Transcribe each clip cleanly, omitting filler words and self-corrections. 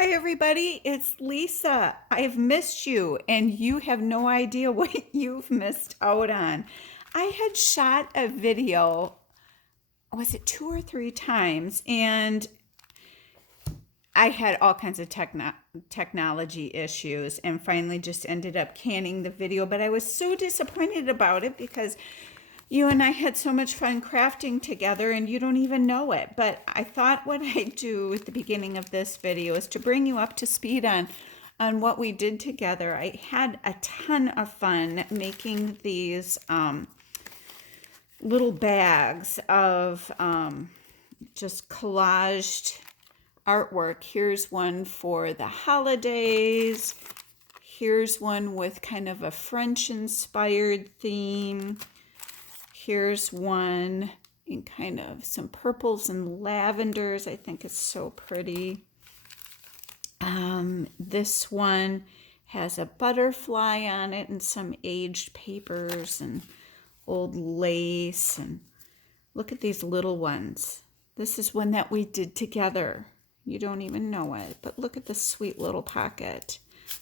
Hi, everybody. It's Lisa. I've missed you, and you have no idea what you've missed out on. I had shot a video, was it 2 or 3 times? And I had all kinds of technology issues and finally just ended up canning the video. But I was so disappointed about it because you and I had so much fun crafting together and you don't even know it. But I thought what I'd do at the beginning of this video is to bring you up to speed on what we did together. I had a ton of fun making these little bags of just collaged artwork. Here's one for the holidays. Here's one with kind of a French-inspired theme. Here's one in kind of some purples and lavenders. I think it's so pretty. This one has a butterfly on it and some aged papers and old lace. And look at these little ones. This is one that we did together. You don't even know it, but look at this sweet little pocket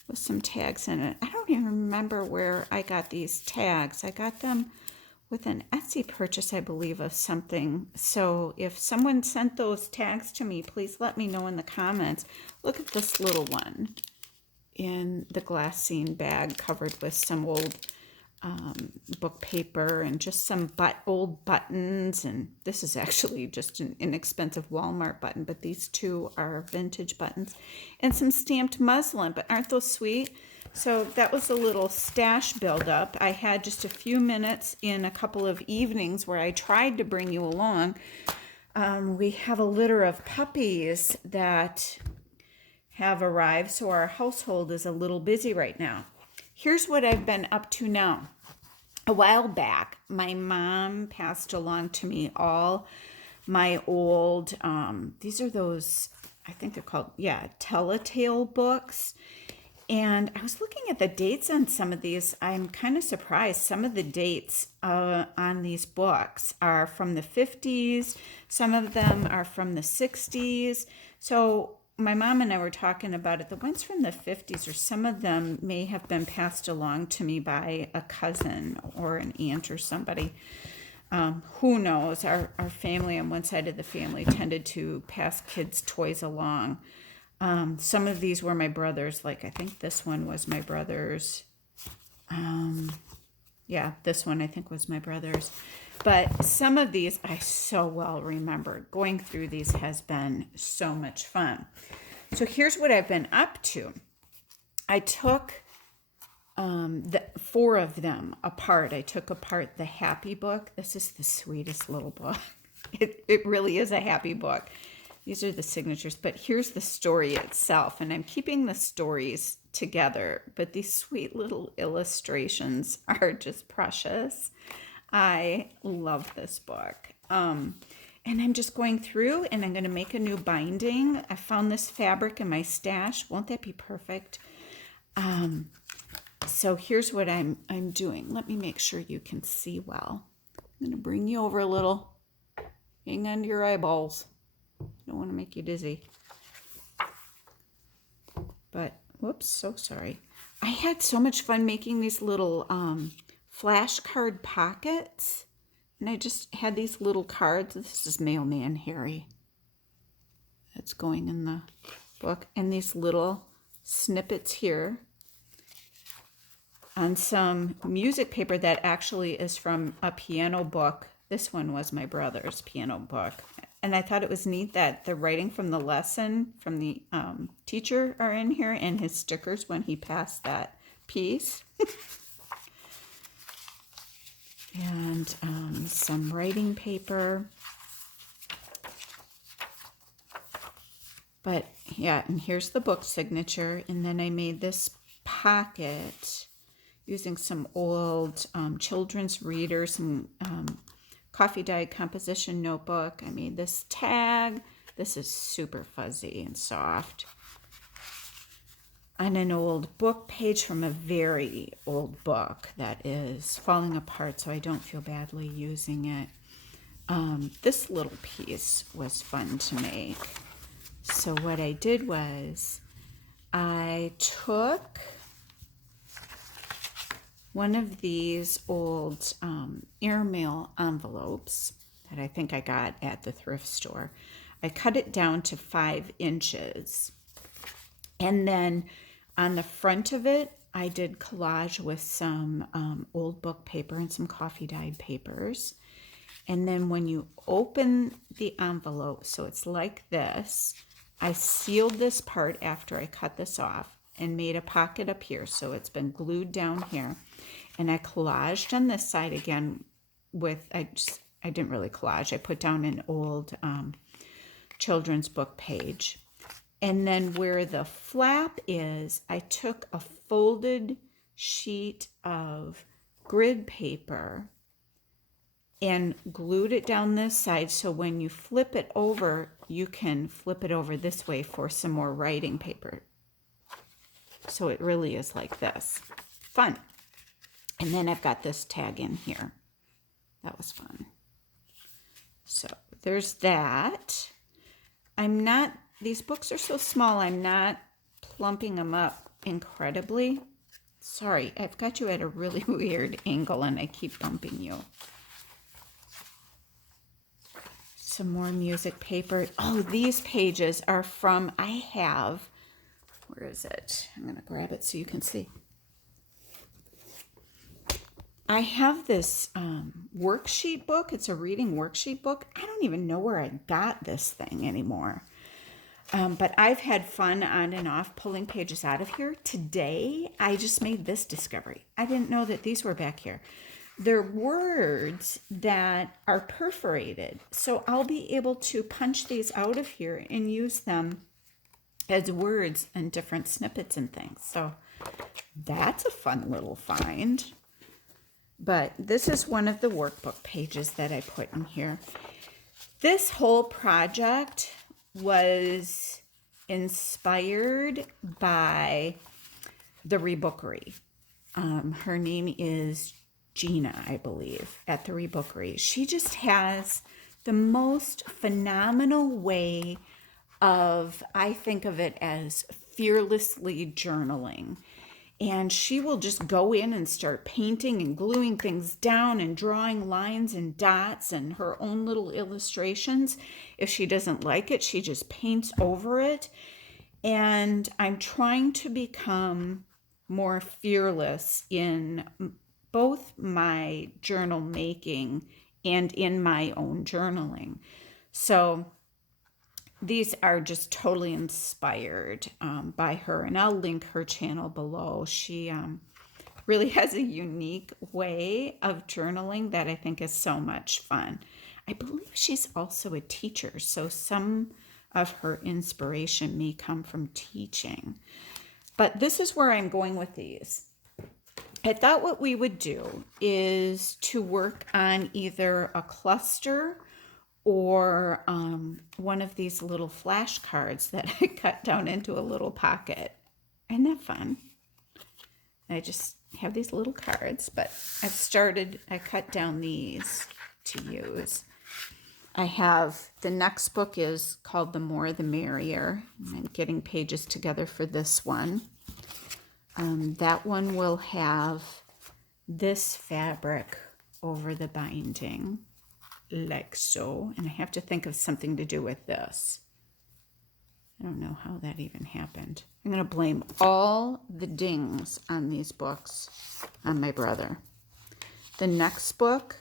with some tags in it. I don't even remember where I got these tags. I got them with an Etsy purchase, I believe, of something. So if someone sent those tags to me, please let me know in the comments. Look at this little one in the glassine bag covered with some old book paper and just some old buttons. And this is actually just an inexpensive Walmart button, but these two are vintage buttons. And some stamped muslin, but aren't those sweet? So that was a little stash buildup. I had just a few minutes in a couple of evenings where I tried to bring you along. We have a litter of puppies that have arrived, so our household is a little busy right now. Here's what I've been up to now. A while back, my mom passed along to me all my old, these are those, I think they're called, Telltale books. And I was looking at the dates on some of these. I'm kind of surprised. Some of the dates on these books are from the 50s. Some of them are from the 60s. So my mom and I were talking about it. The ones from the 50s, or some of them may have been passed along to me by a cousin or an aunt or somebody. Who knows? Our family on one side of the family tended to pass kids' toys along. Some of these were my brother's, like I think this one was my brother's. This one I think was my brother's. But some of these I so well remember. Going through these has been so much fun. So here's what I've been up to. I took the 4 of them apart. I took apart the happy book. This is the sweetest little book. It really is a happy book. These are the signatures, but here's the story itself, and I'm keeping the stories together, but these sweet little illustrations are just precious. I love this book. And I'm just going through, and I'm going to make a new binding. I found this fabric in my stash. Won't that be perfect? So here's what I'm doing. Let me make sure you can see well. I'm going to bring you over a little. Hang on to your eyeballs. Don't want to make you dizzy. But, whoops, so sorry. I had so much fun making these little flashcard pockets. And I just had these little cards. This is Mailman Harry. That's going in the book. And these little snippets here on some music paper that actually is from a piano book. This one was my brother's piano book. And I thought it was neat that the writing from the lesson from the teacher are in here and his stickers when he passed that piece. And some writing paper. But yeah, and here's the book signature. And then I made this pocket using some old children's readers, some coffee dyed composition notebook. I made this tag. This is super fuzzy and soft. On an old book page from a very old book that is falling apart, so I don't feel badly using it. This little piece was fun to make. So what I did was I took one of these old airmail envelopes that I think I got at the thrift store. I cut it down to 5 inches. And then on the front of it, I did collage with some old book paper and some coffee dyed papers. And then when you open the envelope, so it's like this, I sealed this part after I cut this off and made a pocket up here. So it's been glued down here. And I collaged on this side again with, I didn't really collage. I put down an old children's book page. And then where the flap is, I took a folded sheet of grid paper and glued it down this side, so when you flip it over, you can flip it over this way for some more writing paper. So it really is like this. Fun. And then I've got this tag in here. That was fun. So there's that. These books are so small, I'm not plumping them up incredibly. Sorry, I've got you at a really weird angle and I keep bumping you. Some more music paper. Oh, these pages are from, where is it? I'm going to grab it so you can see. I have this worksheet book. It's a reading worksheet book. I don't even know where I got this thing anymore. But I've had fun on and off pulling pages out of here. Today, I just made this discovery. I didn't know that these were back here. They're words that are perforated. So I'll be able to punch these out of here and use them as words and different snippets and things. So that's a fun little find. But this is one of the workbook pages that I put in here. This whole project was inspired by the Rebookery. Her name is Gina, I believe, at the Rebookery. She just has the most phenomenal way of, I think of it as fearlessly journaling. And she will just go in and start painting and gluing things down and drawing lines and dots and her own little illustrations. If she doesn't like it, she just paints over it. And I'm trying to become more fearless in both my journal making and in my own journaling. So these are just totally inspired by her, and I'll link her channel below. She really has a unique way of journaling that I think is so much fun. I believe she's also a teacher, so some of her inspiration may come from teaching. But this is where I'm going with these. I thought what we would do is to work on either a cluster or one of these little flashcards that I cut down into a little pocket. Isn't that fun? I just have these little cards, but I cut down these to use. The next book is called The More the Merrier. I'm getting pages together for this one. That one will have this fabric over the binding, like so. And I have to think of something to do with this. I don't know how that even happened. I'm going to blame all the dings on these books on my brother. The next book,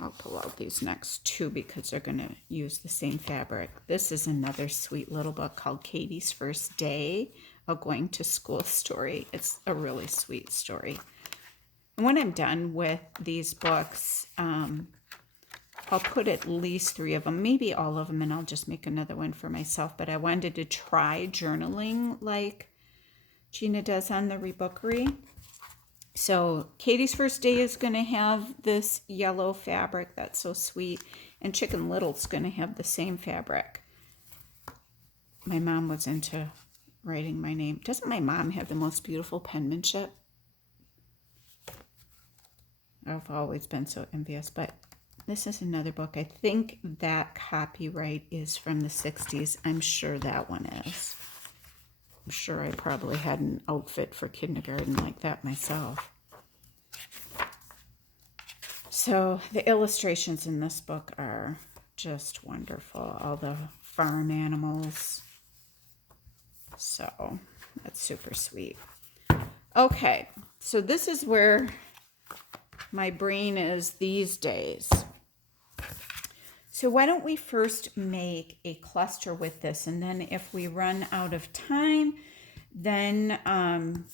I'll pull out these next two because they're going to use the same fabric. This is another sweet little book called Katie's First Day, a Going to School story. It's a really sweet story. And when I'm done with these books, I'll put at least 3 of them, maybe all of them, and I'll just make another one for myself. But I wanted to try journaling like Gina does on the Rebookery. So Katie's First Day is going to have this yellow fabric that's so sweet, and Chicken Little's going to have the same fabric. My mom was into writing my name. Doesn't my mom have the most beautiful penmanship? I've always been so envious, but this is another book. I think that copyright is from the 60s. I'm sure that one is. sure I probably had an outfit for kindergarten like that myself. So the illustrations in this book are just wonderful. All the farm animals. So that's super sweet. Okay, so this is where my brain is these days. So why don't we first make a cluster with this, and then if we run out of time, then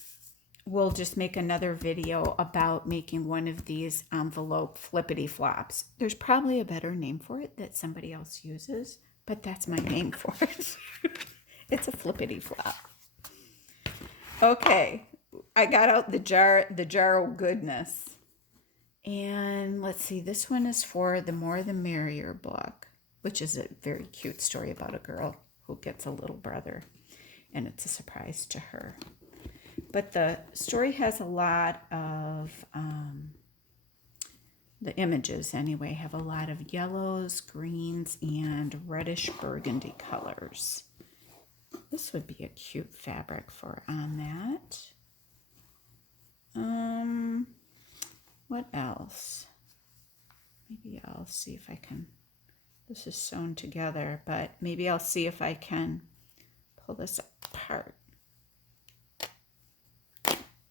we'll just make another video about making one of these envelope flippity flops. There's probably a better name for it that somebody else uses, but that's my name for it. It's a flippity flop. Okay, I got out the jar of goodness. And let's see, this one is for the More the Merrier book, which is a very cute story about a girl who gets a little brother, and it's a surprise to her. But the story has a lot of, the images anyway, have a lot of yellows, greens, and reddish burgundy colors. This would be a cute fabric for on that. What else? Maybe I'll see if I can, this is sewn together, but maybe I'll see if I can pull this apart.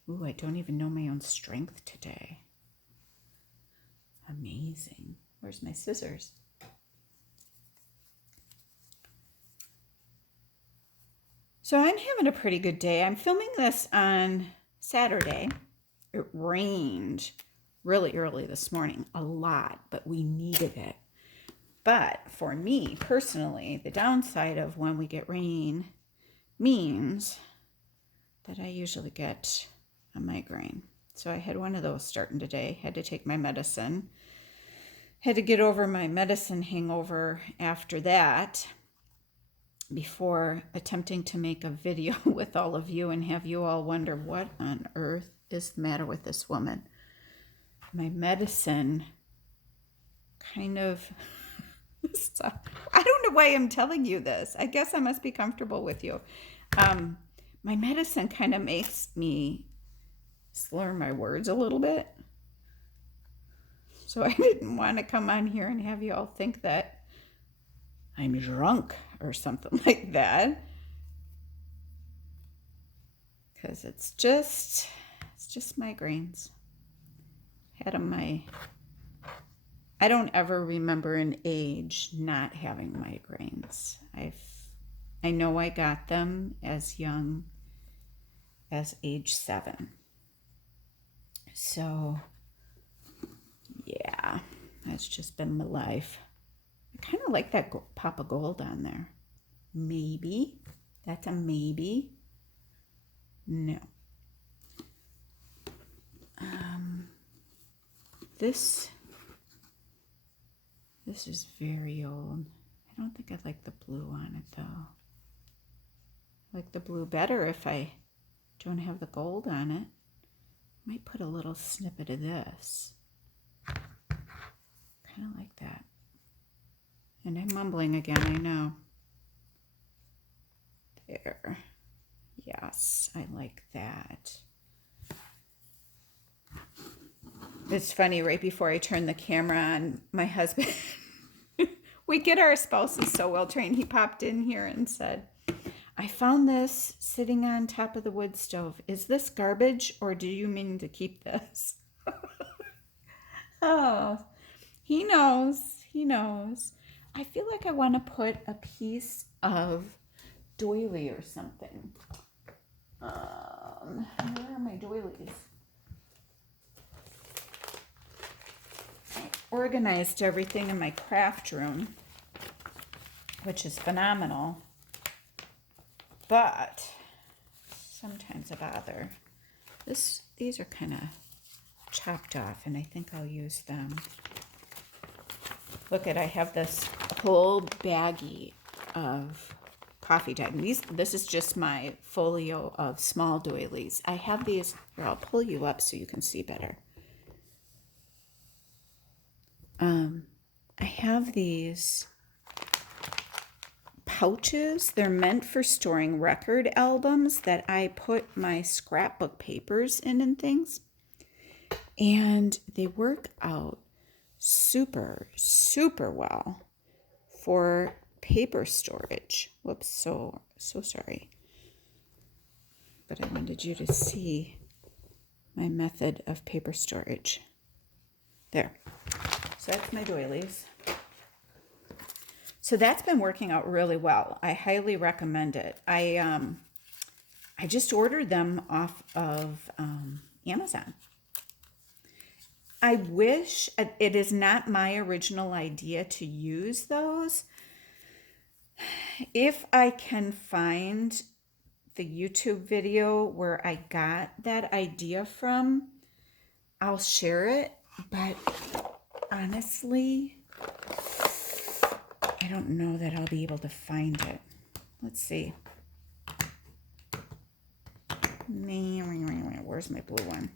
Ooh, I don't even know my own strength today. Amazing. Where's my scissors? So I'm having a pretty good day. I'm filming this on Saturday. It rained really early this morning, a lot, but we needed it. But for me personally, the downside of when we get rain means that I usually get a migraine. So I had one of those starting today, had to take my medicine, had to get over my medicine hangover after that before attempting to make a video with all of you and have you all wonder what on earth is the matter with this woman. My medicine kind of, I don't know why I'm telling you this. I guess I must be comfortable with you. My medicine kind of makes me slur my words a little bit. So I didn't want to come on here and have you all think that I'm drunk or something like that. Because it's just migraines. Had them I don't ever remember an age not having migraines. I know I got them as young as age 7. So yeah, that's just been my life. I kind of like that pop of gold on there. Maybe. That's a maybe. No. This is very old. I don't think I like the blue on it though. I like the blue better if I don't have the gold on it. Might put a little snippet of this. Kind of like that. And I'm mumbling again, I know. There. Yes, I like that. It's funny, right before I turn the camera on, my husband, we get our spouses so well trained, he popped in here and said, I found this sitting on top of the wood stove. Is this garbage or do you mean to keep this? Oh, he knows. He knows. I feel like I want to put a piece of doily or something. Where are my doilies? I organized everything in my craft room, which is phenomenal. But sometimes I bother. These are kind of chopped off, and I think I'll use them. Look I have this whole baggie of coffee time. This is just my folio of small doilies. I have these, here, I'll pull you up so you can see better. I have these pouches. They're meant for storing record albums that I put my scrapbook papers in and things. And they work out super, super well for paper storage. Whoops, so sorry. But I wanted you to see my method of paper storage. There. So that's my doilies. So that's been working out really well. I highly recommend it. I just ordered them off of Amazon. I wish it is not my original idea to use those. If I can find the YouTube video where I got that idea from, I'll share it. But honestly, I don't know that I'll be able to find it. Let's see. Where's my blue one?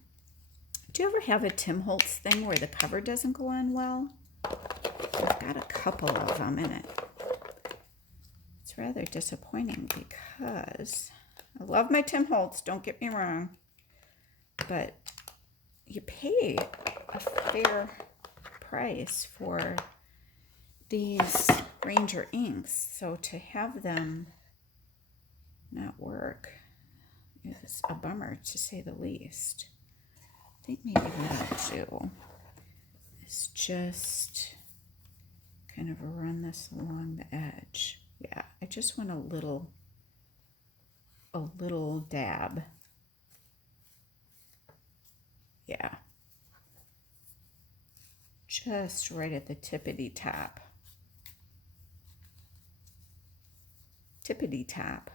Do you ever have a Tim Holtz thing where the cover doesn't go on well? I've got a couple of them in it. It's rather disappointing because I love my Tim Holtz, don't get me wrong, but you pay a fair price for these Ranger inks, so to have them not work is a bummer, to say the least. I think maybe what I'll do is just kind of run this along the edge. Yeah, I just want a little dab. Yeah. Just right at the tippity top. Tippity top.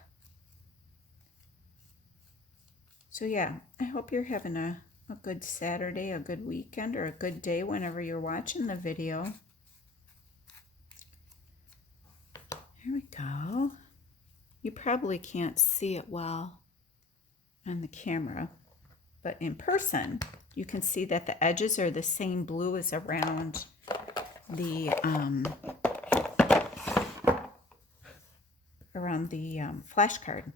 So yeah, I hope you're having a good Saturday, a good weekend, or a good day whenever you're watching the video. Here we go. You probably can't see it well on the camera, but in person, you can see that the edges are the same blue as around the flashcard.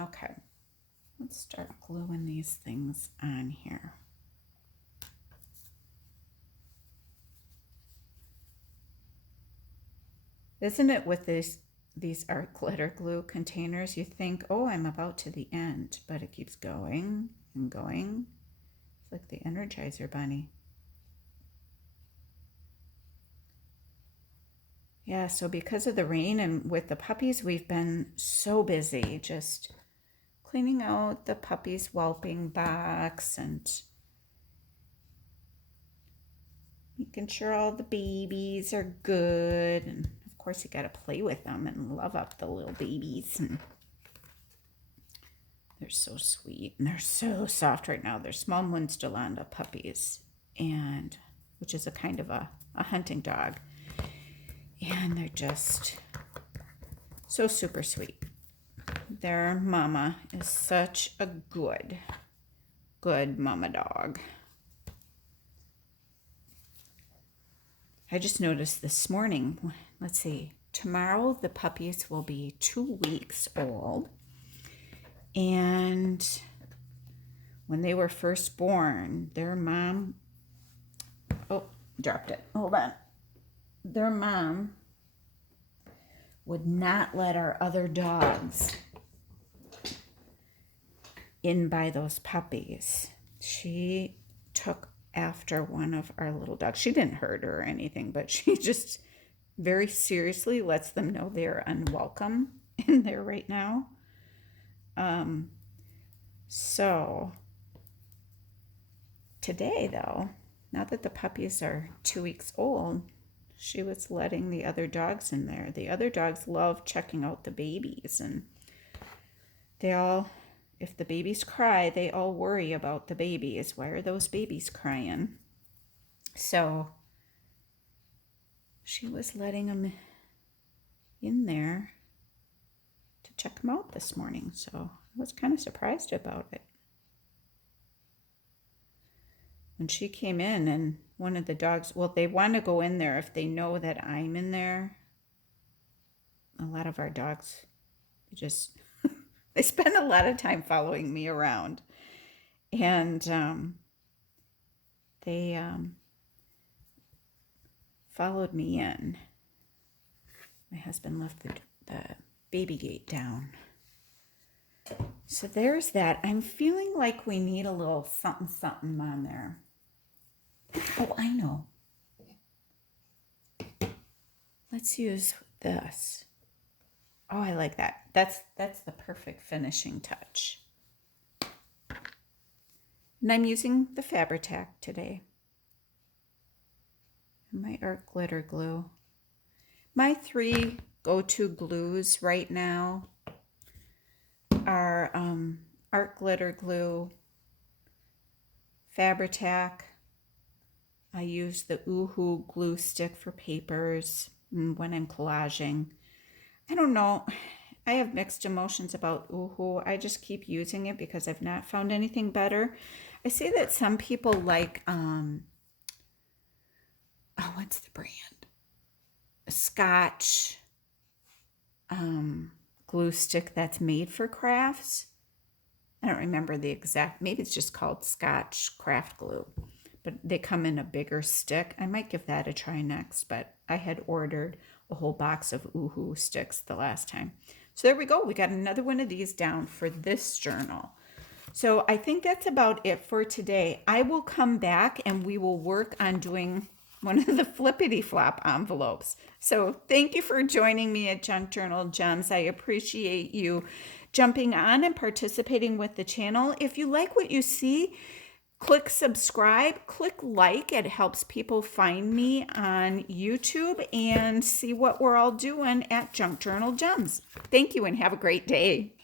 Okay, let's start gluing these things on here. Isn't it with these art glitter glue containers? You think, oh, I'm about to the end, but it keeps going and going. It's like the Energizer Bunny. Yeah, so because of the rain and with the puppies, we've been so busy just cleaning out the puppies' whelping box and making sure all the babies are good. And of course, you got to play with them and love up the little babies. And they're so sweet and they're so soft right now. They're small Munsterlanda puppies, and which is a kind of a hunting dog. And they're just so super sweet. Their mama is such a good mama dog. I just noticed this morning, let's see, tomorrow the puppies will be 2 weeks old. And when they were first born, their mom, oh, dropped it, hold on. Their mom would not let our other dogs in by those puppies. She took after one of our little dogs. She didn't hurt her or anything, but she just very seriously lets them know they're unwelcome in there right now. So today, though, now that the puppies are 2 weeks old, she was letting the other dogs in there. The other dogs love checking out the babies, and they all, if the babies cry, they all worry about the babies. Why are those babies crying? So she was letting them in there to check them out this morning. So I was kind of surprised about it. When she came in and one of the dogs, well, they want to go in there if they know that I'm in there. a lot of our dogs just, they spend a lot of time following me around. And they followed me in. My husband left the baby gate down. So there's that. I'm feeling like we need a little something something on there. Oh, I know. Let's use this. Oh, I like that. That's the perfect finishing touch. And I'm using the Fabri-Tac today. And my art glitter glue. My 3 go-to glues right now are art glitter glue, Fabri-Tac. I use the Oohoo glue stick for papers when I'm collaging. I don't know. I have mixed emotions about Oohoo. I just keep using it because I've not found anything better. I see that some people like, what's the brand? A Scotch glue stick that's made for crafts. I don't remember the exact, maybe it's just called Scotch craft glue, but they come in a bigger stick. I might give that a try next, but I had ordered a whole box of Oohoo sticks the last time. So there we go. We got another one of these down for this journal. So I think that's about it for today. I will come back and we will work on doing one of the Flippity Flop envelopes. So thank you for joining me at Junk Journal Gems. I appreciate you jumping on and participating with the channel. If you like what you see, click subscribe, click like. It helps people find me on YouTube and see what we're all doing at Junk Journal Gems. Thank you and have a great day.